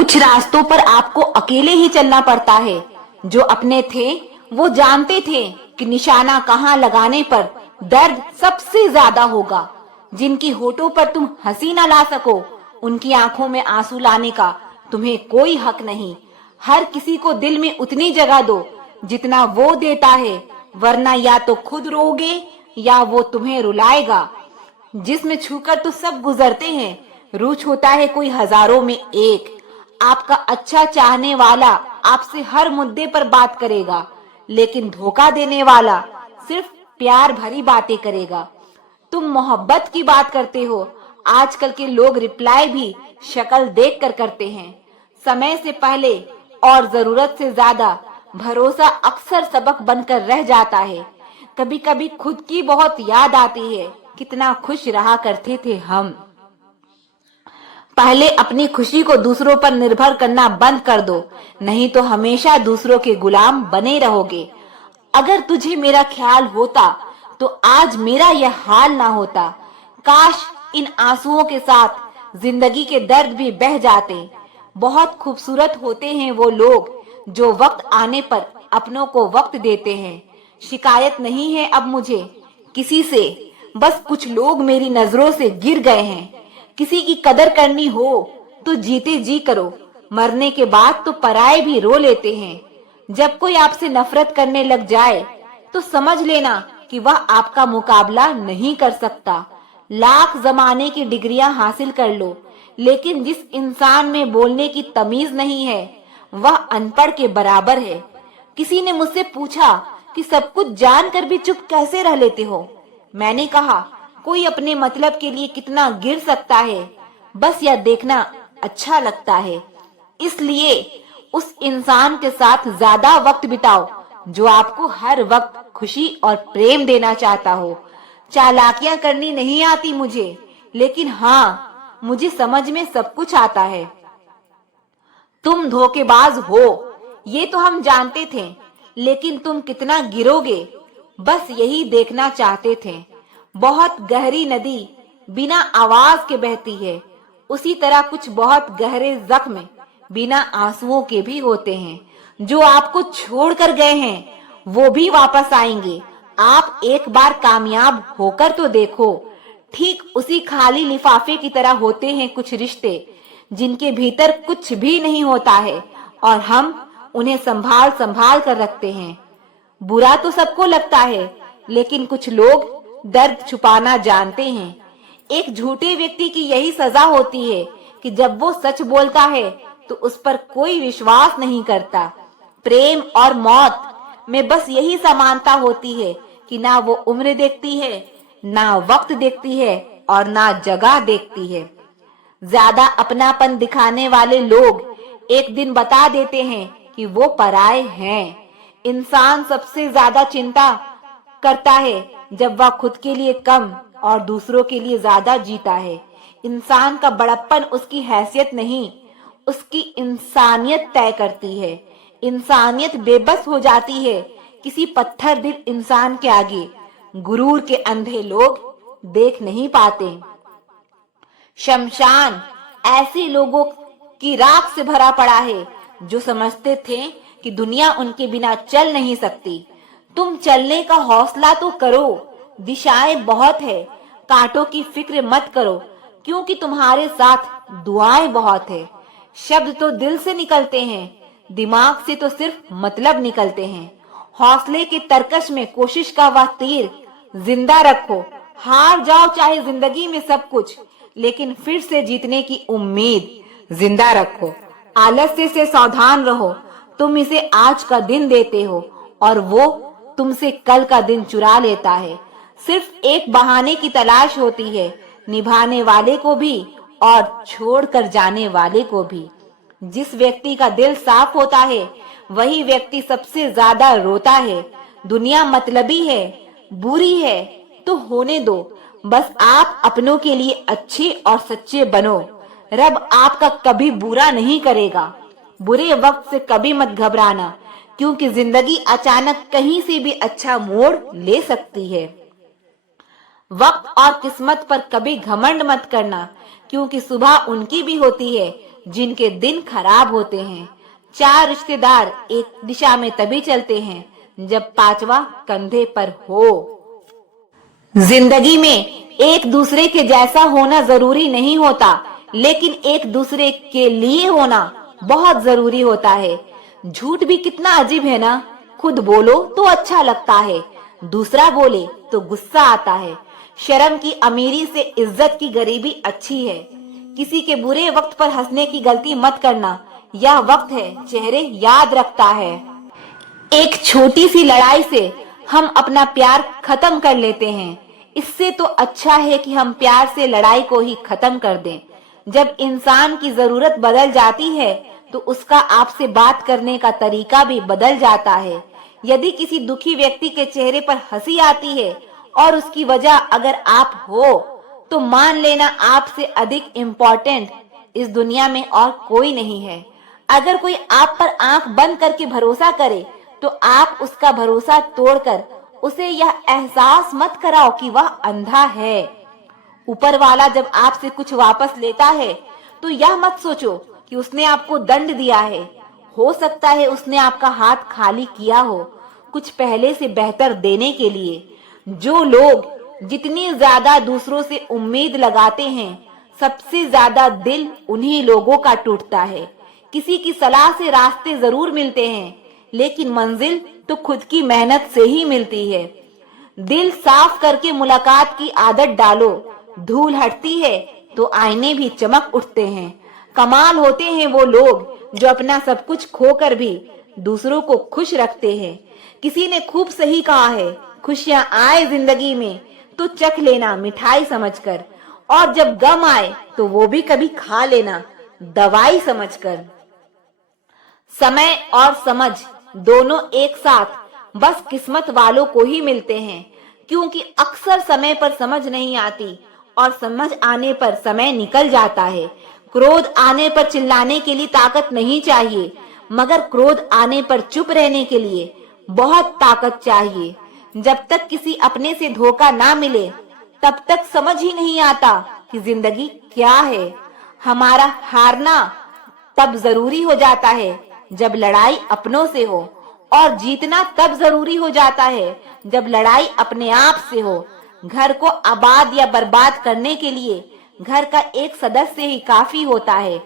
कुछ रास्तों पर आपको अकेले ही चलना पड़ता है। जो अपने थे वो जानते थे कि निशाना कहाँ लगाने पर दर्द सबसे ज्यादा होगा। जिनकी होठों पर तुम हंसी ना ला सको, उनकी आंखों में आंसू लाने का तुम्हें कोई हक नहीं। हर किसी को दिल में उतनी जगह दो जितना वो देता है, वरना या तो खुद रोगे या वो तुम्हें रुलाएगा। जिसमें छूकर तो सब गुजरते हैं, रूह छूता है कोई हजारों में एक। आपका अच्छा चाहने वाला आपसे हर मुद्दे पर बात करेगा, लेकिन धोखा देने वाला सिर्फ प्यार भरी बातें करेगा। तुम मोहब्बत की बात करते हो, आजकल के लोग रिप्लाई भी शक्ल देखकर करते हैं। समय से पहले और जरूरत से ज्यादा भरोसा अक्सर सबक बनकर रह जाता है। कभी कभी खुद की बहुत याद आती है, कितना खुश रहा करते थे हम। पहले अपनी खुशी को दूसरों पर निर्भर करना बंद कर दो, नहीं तो हमेशा दूसरों के गुलाम बने रहोगे। अगर तुझे मेरा ख्याल होता तो आज मेरा यह हाल ना होता। काश इन आंसुओं के साथ जिंदगी के दर्द भी बह जाते। बहुत खूबसूरत होते हैं वो लोग जो वक्त आने पर अपनों को वक्त देते हैं। शिकायत नहीं है अब मुझे किसी से, बस कुछ लोग मेरी नजरों से गिर गए हैं। किसी की कदर करनी हो तो जीते जी करो, मरने के बाद तो पराये भी रो लेते हैं। जब कोई आपसे नफरत करने लग जाए तो समझ लेना कि वह आपका मुकाबला नहीं कर सकता। लाख जमाने की डिग्रियां हासिल कर लो, लेकिन जिस इंसान में बोलने की तमीज नहीं है वह अनपढ़ के बराबर है। किसी ने मुझसे पूछा कि सब कुछ जानकर भी चुप कैसे रह लेते हो। मैंने कहा, कोई अपने मतलब के लिए कितना गिर सकता है, बस यह देखना अच्छा लगता है। इसलिए उस इंसान के साथ ज्यादा वक्त बिताओ जो आपको हर वक्त खुशी और प्रेम देना चाहता हो। चालाकियां करनी नहीं आती मुझे, लेकिन हाँ, मुझे समझ में सब कुछ आता है। तुम धोखेबाज हो ये तो हम जानते थे, लेकिन तुम कितना गिरोगे बस यही देखना चाहते थे। बहुत गहरी नदी बिना आवाज के बहती है, उसी तरह कुछ बहुत गहरे जख्म बिना आंसुओं के भी होते हैं। जो आपको छोड़कर गए हैं वो भी वापस आएंगे। आप एक बार कामयाब होकर तो देखो। ठीक उसी खाली लिफाफे की तरह होते हैं कुछ रिश्ते जिनके भीतर कुछ भी नहीं होता है और हम उन्हें संभाल संभाल कर रखते हैं। बुरा तो सबको लगता है, लेकिन कुछ लोग दर्द छुपाना जानते हैं। एक झूठे व्यक्ति की यही सजा होती है कि जब वो सच बोलता है तो उस पर कोई विश्वास नहीं करता। प्रेम और मौत में बस यही समानता होती है कि ना वो उम्र देखती है, ना वक्त देखती है और ना जगह देखती है। ज्यादा अपनापन दिखाने वाले लोग एक दिन बता देते हैं कि वो पराये हैं। इंसान सबसे ज्यादा चिंता करता है जब वह खुद के लिए कम और दूसरों के लिए ज्यादा जीता है। इंसान का बड़प्पन उसकी हैसियत नहीं, उसकी इंसानियत तय करती है। इंसानियत बेबस हो जाती है किसी पत्थर दिल इंसान के आगे। गुरूर के अंधे लोग देख नहीं पाते। शमशान ऐसे लोगों की राख से भरा पड़ा है जो समझते थे कि दुनिया उनके बिना चल नहीं सकती। तुम चलने का हौसला तो करो, दिशाएं बहुत है। कांटों की फिक्र मत करो, क्योंकि तुम्हारे साथ दुआएं बहुत है। शब्द तो दिल से निकलते हैं, दिमाग से तो सिर्फ मतलब निकलते हैं। हौसले के तरकश में कोशिश का वह तीर जिंदा रखो। हार जाओ चाहे जिंदगी में सब कुछ, लेकिन फिर से जीतने की उम्मीद जिंदा रखो। आलस्य से सावधान रहो, तुम इसे आज का दिन देते हो और वो तुमसे कल का दिन चुरा लेता है। सिर्फ एक बहाने की तलाश होती है, निभाने वाले को भी और छोड़कर जाने वाले को भी। जिस व्यक्ति का दिल साफ होता है वही व्यक्ति सबसे ज्यादा रोता है। दुनिया मतलबी है, बुरी है तो होने दो, बस आप अपनों के लिए अच्छे और सच्चे बनो। रब आपका कभी बुरा नहीं करेगा। बुरे वक्त से कभी मत घबराना, क्योंकि जिंदगी अचानक कहीं से भी अच्छा मोड़ ले सकती है। वक्त और किस्मत पर कभी घमंड मत करना, क्योंकि सुबह उनकी भी होती है जिनके दिन खराब होते हैं। 4 रिश्तेदार एक दिशा में तभी चलते हैं जब 5वां कंधे पर हो। जिंदगी में एक दूसरे के जैसा होना जरूरी नहीं होता, लेकिन एक दूसरे के लिए होना बहुत जरूरी होता है। झूठ भी कितना अजीब है ना, खुद बोलो तो अच्छा लगता है, दूसरा बोले तो गुस्सा आता है। शर्म की अमीरी से इज्जत की गरीबी अच्छी है। किसी के बुरे वक्त पर हंसने की गलती मत करना, यह वक्त है चेहरे याद रखता है। एक छोटी सी लड़ाई से हम अपना प्यार खत्म कर लेते हैं, इससे तो अच्छा है कि हम प्यार से लड़ाई को ही खत्म कर दें। जब इंसान की जरूरत बदल जाती है तो उसका आपसे बात करने का तरीका भी बदल जाता है। यदि किसी दुखी व्यक्ति के चेहरे पर हंसी आती है और उसकी वजह अगर आप हो, तो मान लेना आपसे अधिक इम्पोर्टेंट इस दुनिया में और कोई नहीं है। अगर कोई आप पर आंख बंद करके भरोसा करे तो आप उसका भरोसा तोड़कर उसे यह एहसास मत कराओ कि वह अंधा है। ऊपर वाला जब आपसे कुछ वापस लेता है तो यह मत सोचो कि उसने आपको दंड दिया है। हो सकता है उसने आपका हाथ खाली किया हो कुछ पहले से बेहतर देने के लिए। जो लोग जितनी ज्यादा दूसरों से उम्मीद लगाते हैं, सबसे ज्यादा दिल उन्हीं लोगों का टूटता है। किसी की सलाह से रास्ते जरूर मिलते हैं, लेकिन मंजिल तो खुद की मेहनत से ही मिलती है। दिल साफ करके मुलाकात की आदत डालो, धूल हटती है तो आईने भी चमक उठते हैं। कमाल होते हैं वो लोग जो अपना सब कुछ खोकर भी दूसरों को खुश रखते हैं। किसी ने खूब सही कहा है, खुशियां आए जिंदगी में तो चख लेना मिठाई समझकर, और जब गम आए तो वो भी कभी खा लेना दवाई समझकर। समय और समझ दोनों एक साथ बस किस्मत वालों को ही मिलते हैं, क्योंकि अक्सर समय पर समझ नहीं आती और समझ आने पर समय निकल जाता है। क्रोध आने पर चिल्लाने के लिए ताकत नहीं चाहिए, मगर क्रोध आने पर चुप रहने के लिए बहुत ताकत चाहिए। जब तक किसी अपने से धोखा ना मिले तब तक समझ ही नहीं आता कि जिंदगी क्या है। हमारा हारना तब जरूरी हो जाता है जब लड़ाई अपनों से हो, और जीतना तब जरूरी हो जाता है जब लड़ाई अपने आप से हो। घर को आबाद या बर्बाद करने के लिए घर का एक सदस्य ही काफी होता है।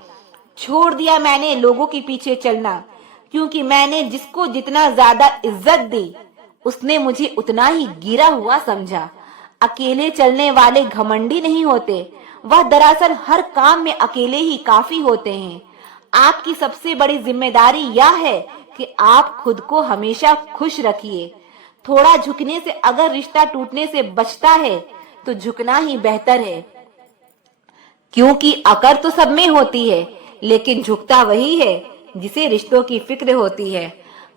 छोड़ दिया मैंने लोगों के पीछे चलना, क्योंकि मैंने जिसको जितना ज्यादा इज्जत दी उसने मुझे उतना ही गिरा हुआ समझा। अकेले चलने वाले घमंडी नहीं होते, वह दरअसल हर काम में अकेले ही काफी होते हैं। आपकी सबसे बड़ी जिम्मेदारी यह है कि आप खुद को हमेशा खुश रखिए। थोड़ा झुकने से अगर रिश्ता टूटने से बचता है तो झुकना ही बेहतर है, क्योंकि अकड़ तो सब में होती है, लेकिन झुकता वही है जिसे रिश्तों की फिक्र होती है।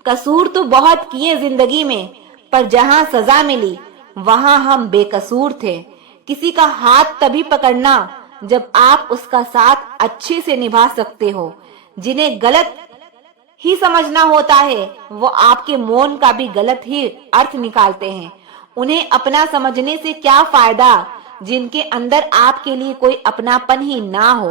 कसूर तो बहुत किए जिंदगी में, पर जहां सजा मिली वहां हम बेकसूर थे। किसी का हाथ तभी पकड़ना जब आप उसका साथ अच्छे से निभा सकते हो। जिन्हें गलत ही समझना होता है वो आपके मौन का भी गलत ही अर्थ निकालते हैं। उन्हें अपना समझने से क्या फायदा जिनके अंदर आपके लिए कोई अपनापन ही ना हो।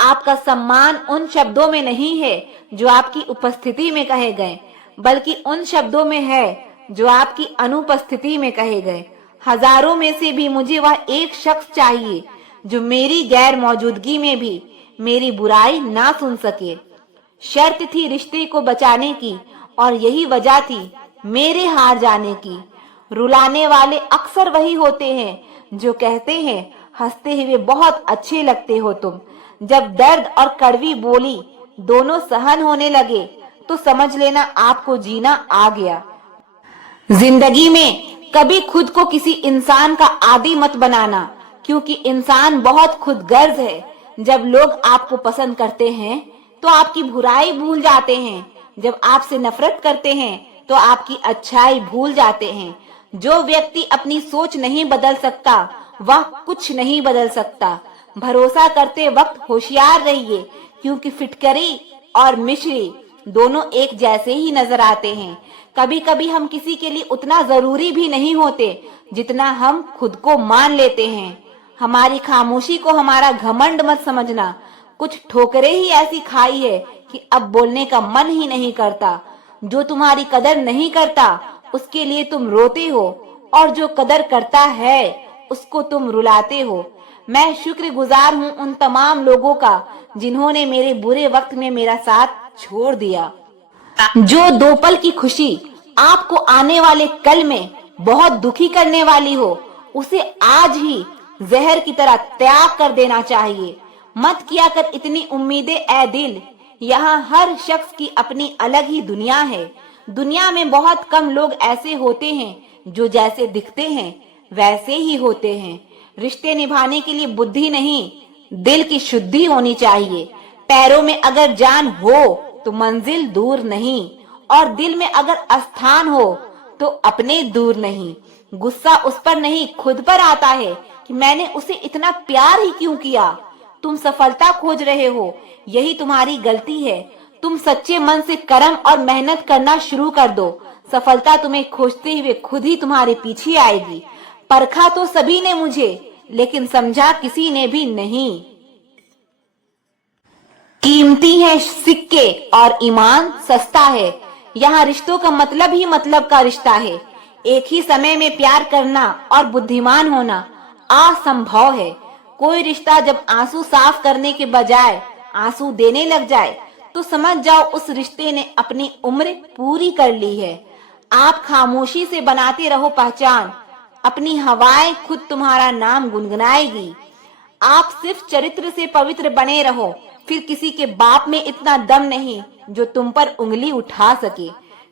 आपका सम्मान उन शब्दों में नहीं है जो आपकी उपस्थिति में कहे गए, बल्कि उन शब्दों में है जो आपकी अनुपस्थिति में कहे गए। हजारों में से भी मुझे वह एक शख्स चाहिए जो मेरी गैर मौजूदगी में भी मेरी बुराई ना सुन सके। शर्त थी रिश्ते को बचाने की, और यही वजह थी मेरे हार जाने की। रुलाने वाले अक्सर वही होते हैं जो कहते हैं हंसते हुए बहुत अच्छे लगते हो तुम। जब दर्द और कड़वी बोली दोनों सहन होने लगे तो समझ लेना आपको जीना आ गया। जिंदगी में कभी खुद को किसी इंसान का आदी मत बनाना, क्योंकि इंसान बहुत खुदगर्ज है। जब लोग आपको पसंद करते हैं तो आपकी बुराई भूल जाते हैं, जब आपसे नफरत करते हैं तो आपकी अच्छाई भूल जाते हैं। जो व्यक्ति अपनी सोच नहीं बदल सकता वह कुछ नहीं बदल सकता। भरोसा करते वक्त होशियार रहिए, क्योंकि फिटकरी और मिश्री दोनों एक जैसे ही नजर आते हैं। कभी कभी हम किसी के लिए उतना जरूरी भी नहीं होते जितना हम खुद को मान लेते हैं। हमारी खामोशी को हमारा घमंड मत समझना। कुछ ठोकरें ही ऐसी खाई है कि अब बोलने का मन ही नहीं करता। जो तुम्हारी कदर नहीं करता उसके लिए तुम रोते हो, और जो कदर करता है उसको तुम रुलाते हो। मैं शुक्रगुजार हूँ उन तमाम लोगों का जिन्होंने मेरे बुरे वक्त में मेरा साथ छोड़ दिया। जो दो पल की खुशी आपको आने वाले कल में बहुत दुखी करने वाली हो, उसे आज ही जहर की तरह त्याग कर देना चाहिए। मत किया कर इतनी उम्मीदें ए दिल, यहाँ हर शख्स की अपनी अलग ही दुनिया है। दुनिया में बहुत कम लोग ऐसे होते हैं जो जैसे दिखते हैं वैसे ही होते हैं। रिश्ते निभाने के लिए बुद्धि नहीं, दिल की शुद्धि होनी चाहिए। पैरों में अगर जान हो तो मंजिल दूर नहीं, और दिल में अगर अस्थान हो तो अपने दूर नहीं। गुस्सा उस पर नहीं खुद पर आता है कि मैंने उसे इतना प्यार ही क्यों किया। तुम सफलता खोज रहे हो, यही तुम्हारी गलती है। तुम सच्चे मन से कर्म और मेहनत करना शुरू कर दो। सफलता तुम्हें खोजते हुए खुद ही तुम्हारे पीछे आएगी। परखा तो सभी ने मुझे, लेकिन समझा किसी ने भी नहीं। कीमती है सिक्के और ईमान सस्ता है। यहाँ रिश्तों का मतलब ही मतलब का रिश्ता है। एक ही समय में प्यार करना और बुद्धिमान होना असंभव है। कोई रिश्ता जब आंसू साफ करने के बजाय आंसू देने लग जाए तो समझ जाओ उस रिश्ते ने अपनी उम्र पूरी कर ली है। आप खामोशी से बनाते रहो पहचान, अपनी हवाएं खुद तुम्हारा नाम गुनगुनाएगी। आप सिर्फ चरित्र से पवित्र बने रहो, फिर किसी के बाप में इतना दम नहीं जो तुम पर उंगली उठा सके।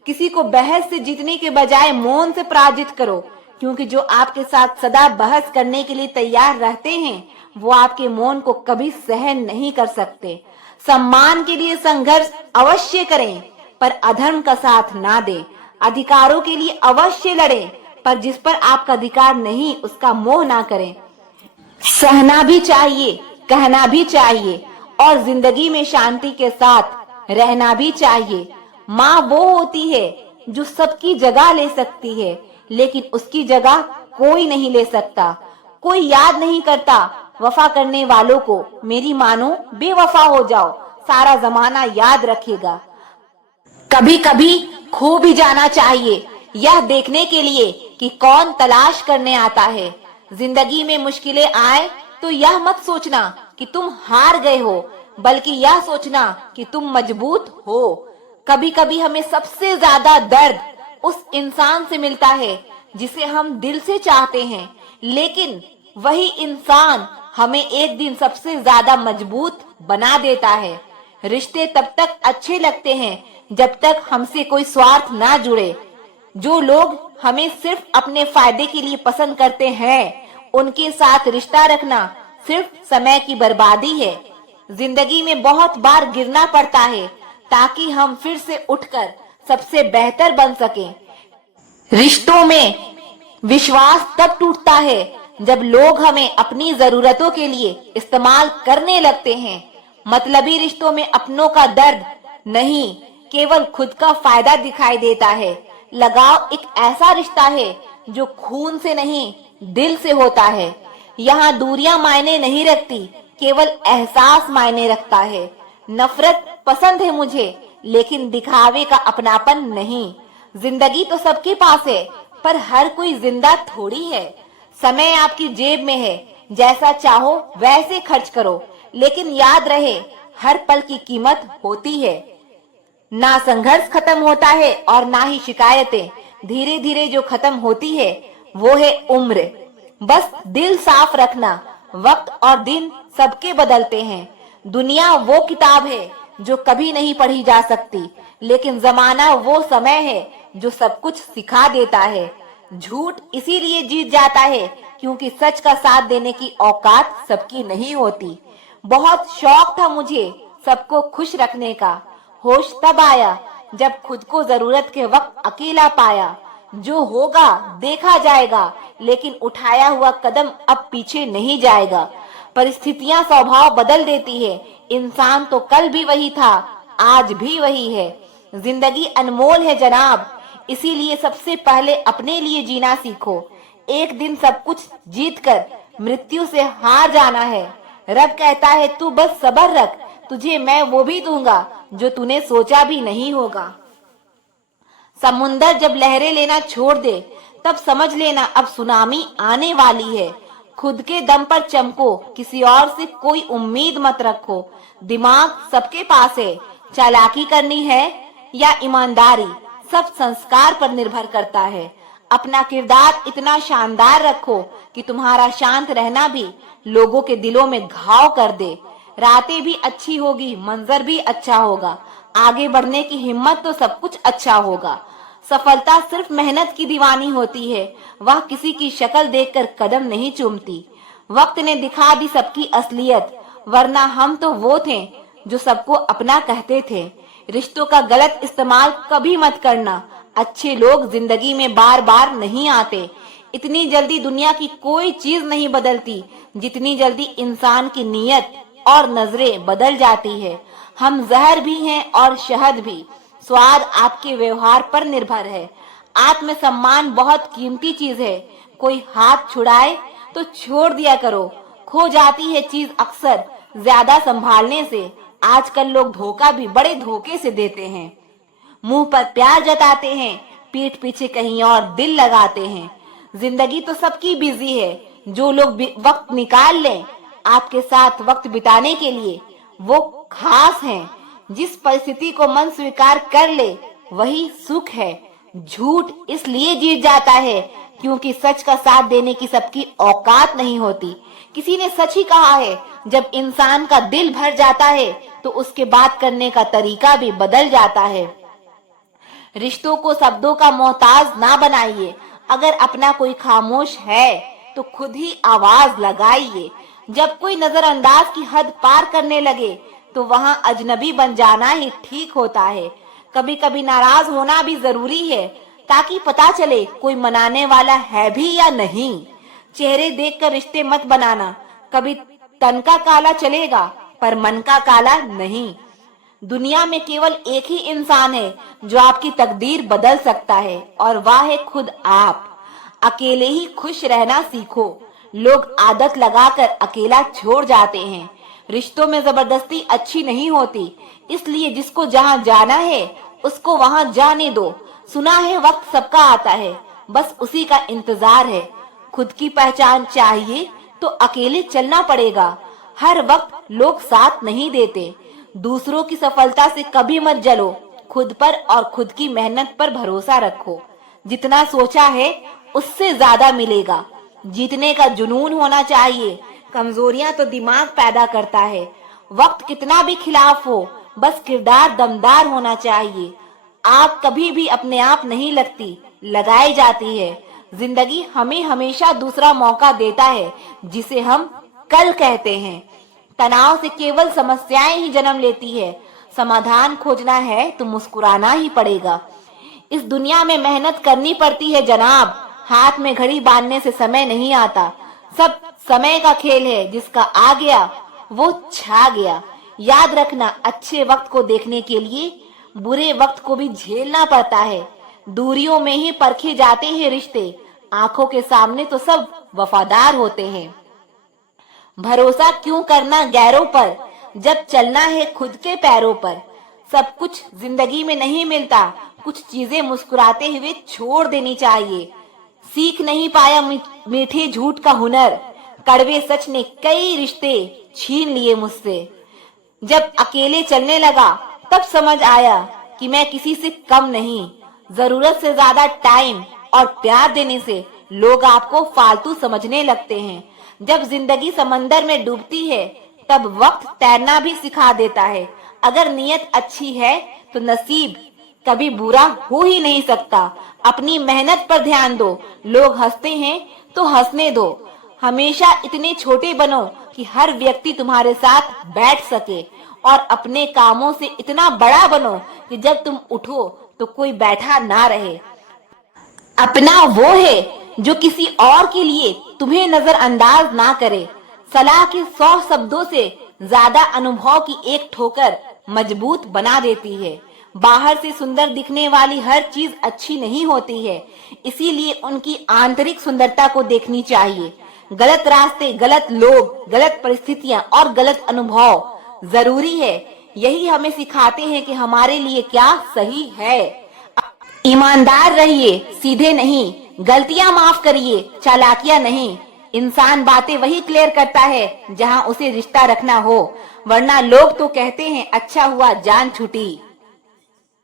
किसी को बहस से जीतने के बजाय मौन से पराजित करो, क्योंकि जो आपके साथ सदा बहस करने के लिए तैयार रहते हैं वो आपके मौन को कभी सहन नहीं कर सकते। सम्मान के लिए संघर्ष अवश्य करें, पर अधर्म का साथ ना दें। अधिकारों के लिए अवश्य लड़ें, पर जिस पर आपका अधिकार नहीं उसका मोह ना करें। सहना भी चाहिए, कहना भी चाहिए, और जिंदगी में शांति के साथ रहना भी चाहिए। माँ वो होती है जो सबकी जगह ले सकती है, लेकिन उसकी जगह कोई नहीं ले सकता। कोई याद नहीं करता वफा करने वालों को। मेरी मानो बेवफा हो जाओ, सारा जमाना याद रखेगा। कभी कभी खो भी जाना चाहिए, यह देखने के लिए कि कौन तलाश करने आता है। जिंदगी में मुश्किलें आए तो यह मत सोचना कि तुम हार गए हो, बल्कि यह सोचना कि तुम मजबूत हो। कभी कभी हमें सबसे ज्यादा दर्द उस इंसान से मिलता है जिसे हम दिल से चाहते हैं, लेकिन वही इंसान हमें एक दिन सबसे ज्यादा मजबूत बना देता है। रिश्ते तब तक अच्छे लगते हैं जब तक हमसे कोई स्वार्थ ना जुड़े। जो लोग हमें सिर्फ अपने फायदे के लिए पसंद करते हैं, उनके साथ रिश्ता रखना सिर्फ समय की बर्बादी है। जिंदगी में बहुत बार गिरना पड़ता है ताकि हम फिर से उठकर सबसे बेहतर बन सकें। रिश्तों में विश्वास तब टूटता है जब लोग हमें अपनी जरूरतों के लिए इस्तेमाल करने लगते हैं। मतलबी रिश्तों में अपनों का दर्द नहीं, केवल खुद का फायदा दिखाई देता है। लगाव एक ऐसा रिश्ता है जो खून से नहीं दिल से होता है। यहाँ दूरियां मायने नहीं रखती, केवल एहसास मायने रखता है। नफरत पसंद है मुझे, लेकिन दिखावे का अपनापन नहीं। जिंदगी तो सबके पास है, पर हर कोई जिंदा थोड़ी है। समय आपकी जेब में है, जैसा चाहो वैसे खर्च करो, लेकिन याद रहे हर पल की कीमत होती है। ना संघर्ष खत्म होता है और ना ही शिकायतें। धीरे धीरे जो खत्म होती है वो है उम्र। बस दिल साफ रखना। वक्त और दिन सबके बदलते हैं। दुनिया वो किताब है जो कभी नहीं पढ़ी जा सकती, लेकिन जमाना वो समय है जो सब कुछ सिखा देता है। झूठ इसीलिए जीत जाता है क्योंकि सच का साथ देने की औकात सबकी नहीं होती। बहुत शौक था मुझे सबको खुश रखने का। होश तब आया जब खुद को जरूरत के वक्त अकेला पाया। जो होगा देखा जाएगा, लेकिन उठाया हुआ कदम अब पीछे नहीं जाएगा। परिस्थितियां स्वभाव बदल देती है। इंसान तो कल भी वही था, आज भी वही है। जिंदगी अनमोल है जनाब, इसीलिए सबसे पहले अपने लिए जीना सीखो। एक दिन सब कुछ जीतकर मृत्यु से हार जाना है। रब कहता है तू बस सब्र रख, तुझे मैं वो भी दूंगा जो तूने सोचा भी नहीं होगा। समुंदर जब लहरें लेना छोड़ दे तब समझ लेना अब सुनामी आने वाली है। खुद के दम पर चमको, किसी और से कोई उम्मीद मत रखो। दिमाग सबके पास है, चालाकी करनी है या ईमानदारी सब संस्कार पर निर्भर करता है। अपना किरदार इतना शानदार रखो कि तुम्हारा शांत रहना भी लोगों के दिलों में घाव कर दे। रातें भी अच्छी होगी, मंजर भी अच्छा होगा, आगे बढ़ने की हिम्मत तो सब कुछ अच्छा होगा। सफलता सिर्फ मेहनत की दीवानी होती है, वह किसी की शक्ल देखकर कदम नहीं चूमती। वक्त ने दिखा दी सबकी असलियत, वरना हम तो वो थे जो सबको अपना कहते थे। रिश्तों का गलत इस्तेमाल कभी मत करना, अच्छे लोग जिंदगी में बार बार नहीं आते। इतनी जल्दी दुनिया की कोई चीज नहीं बदलती जितनी जल्दी इंसान की नीयत और नजरें बदल जाती है। हम जहर भी हैं और शहद भी, स्वाद आपके व्यवहार पर निर्भर है। आत्मसम्मान बहुत कीमती चीज है, कोई हाथ छुड़ाए तो छोड़ दिया करो। खो जाती है चीज अक्सर ज्यादा संभालने से। आजकल लोग धोखा भी बड़े धोखे से देते हैं। मुंह पर प्यार जताते हैं, पीठ पीछे कहीं और दिल लगाते हैं। जिंदगी तो सबकी बिजी है, जो लोग वक्त निकाल लें आपके साथ वक्त बिताने के लिए वो खास हैं। जिस परिस्थिति को मन स्वीकार कर ले वही सुख है। झूठ इसलिए जीत जाता है क्योंकि सच का साथ देने की सबकी औकात नहीं होती। किसी ने सच ही कहा है, जब इंसान का दिल भर जाता है तो उसके बात करने का तरीका भी बदल जाता है। रिश्तों को शब्दों का मोहताज ना बनाइए। अगर अपना कोई खामोश है तो खुद ही आवाज लगाइए। जब कोई नजरअंदाज की हद पार करने लगे तो वहां अजनबी बन जाना ही ठीक होता है। कभी कभी नाराज होना भी जरूरी है ताकि पता चले कोई मनाने वाला है भी या नहीं। चेहरे देखकर रिश्ते मत बनाना, कभी तन का काला चलेगा पर मन का काला नहीं। दुनिया में केवल एक ही इंसान है जो आपकी तकदीर बदल सकता है और वह है खुद आप। अकेले ही खुश रहना सीखो। लोग आदत लगाकर अकेला छोड़ जाते हैं। रिश्तों में जबरदस्ती अच्छी नहीं होती, इसलिए जिसको जहां जाना है उसको वहां जाने दो। सुना है वक्त सबका आता है, बस उसी का इंतजार है। खुद की पहचान चाहिए तो अकेले चलना पड़ेगा। हर वक्त लोग साथ नहीं देते। दूसरों की सफलता से कभी मत जलो, खुद पर और खुद की मेहनत पर भरोसा रखो। जितना सोचा है उससे ज्यादा मिलेगा। जीतने का जुनून होना चाहिए, कमजोरियां तो दिमाग पैदा करता है। वक्त कितना भी खिलाफ हो, बस किरदार दमदार होना चाहिए। आग कभी भी अपने आप नहीं लगती, लगाई जाती है। जिंदगी हमें हमेशा दूसरा मौका देता है जिसे हम कल कहते हैं। तनाव से केवल समस्याएं ही जन्म लेती है। समाधान खोजना है तो मुस्कुराना ही पड़ेगा। इस दुनिया में मेहनत करनी पड़ती है जनाब, हाथ में घड़ी बांधने से समय नहीं आता। सब समय का खेल है, जिसका आ गया वो छा गया। याद रखना, अच्छे वक्त को देखने के लिए बुरे वक्त को भी झेलना पड़ता है। दूरियों में ही परखे जाते हैं रिश्ते, आंखों के सामने तो सब वफादार होते हैं। भरोसा क्यों करना गैरों पर, जब चलना है खुद के पैरों पर। सब कुछ जिंदगी में नहीं मिलता, कुछ चीजें मुस्कुराते हुए छोड़ देनी चाहिए। सीख नहीं पाया मीठे झूठ का हुनर, कड़वे सच ने कई रिश्ते छीन लिए मुझसे। जब अकेले चलने लगा तब समझ आया कि मैं किसी से कम नहीं। जरूरत से ज्यादा टाइम और प्यार देने से लोग आपको फालतू समझने लगते हैं। जब जिंदगी समंदर में डूबती है तब वक्त तैरना भी सिखा देता है। अगर नीयत अच्छी है तो नसीब कभी बुरा हो ही नहीं सकता। अपनी मेहनत पर ध्यान दो, लोग हंसते हैं तो हंसने दो। हमेशा इतने छोटे बनो कि हर व्यक्ति तुम्हारे साथ बैठ सके, और अपने कामों से इतना बड़ा बनो कि जब तुम उठो तो कोई बैठा ना रहे। अपना वो है जो किसी और के लिए तुम्हें नजरअंदाज ना करे। सलाह के 100 शब्दों से ज्यादा अनुभव की एक ठोकर मजबूत बना देती है। बाहर से सुंदर दिखने वाली हर चीज अच्छी नहीं होती है, इसीलिए उनकी आंतरिक सुंदरता को देखनी चाहिए। गलत रास्ते, गलत लोग, गलत परिस्थितियां और गलत अनुभव जरूरी है। यही हमें सिखाते हैं कि हमारे लिए क्या सही है। ईमानदार रहिए, सीधे नहीं। गलतियां माफ करिए, चालाकियां नहीं। इंसान बातें वही क्लियर करता है जहां उसे रिश्ता रखना हो, वरना लोग तो कहते हैं अच्छा हुआ जान छूटी।